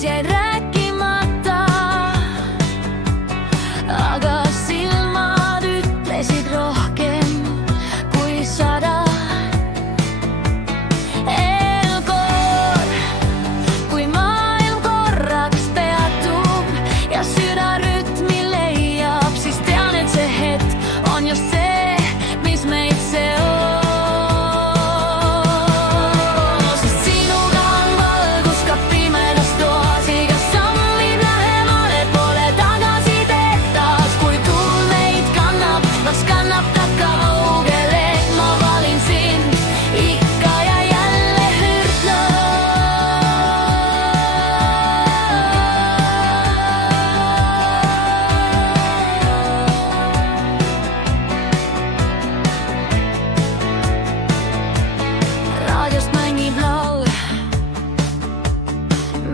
mis jäid rääkimata, aga silmad ütlesid rohkem kui 100. Kui maailm korraks peatub ja süda rütmi leiab, siis tean, et see hetk on just see, mis meid seob.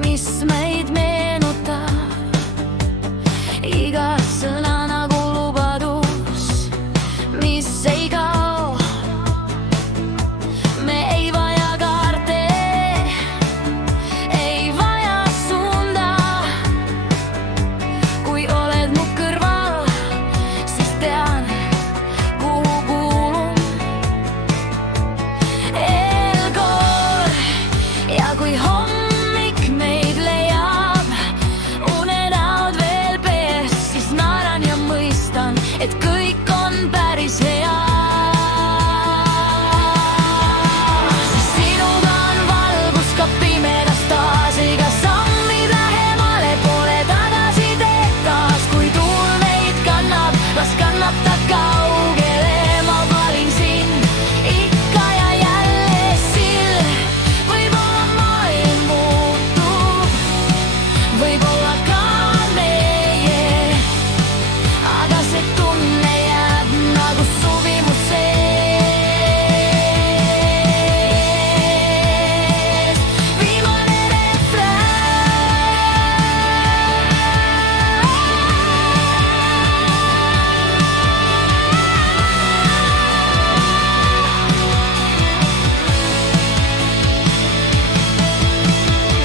Mis meid meenutab, iga sõna nagu lubadus, mis ei kao. Me ei vaja kaarte, ei vaja suunda. Kui oled mu kõrval, siis tean, kuhu kuulun. Eelkord ja kui hommik meid leiab, unenäod veel pees, siis naeran ja mõistan, et kõik on päris hea. Sinuga on valgus ka pimedas taas, iga samm viib lähemale, pole tagasi teed taas. Kui tuul meid kannab, las kannab ta kaugele. Ma valin sind ikka ja jälle, sill. Võib-olla maailm muutub, võib-olla ka meie, aga see tunne jääb nagu suvi mu sees. Viimane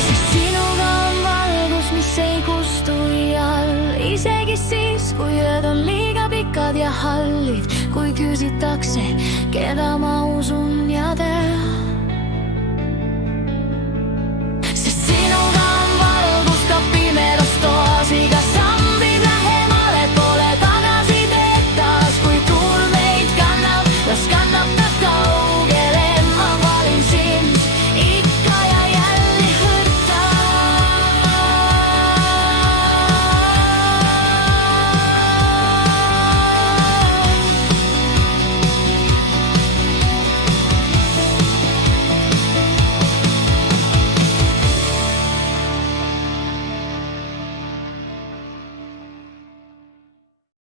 Sest sinuga on valgus, mis ei kustu iial, isegi siis, kui ööd on liiga pikad ja hallid. Kui küsitakse, keda ma usun ja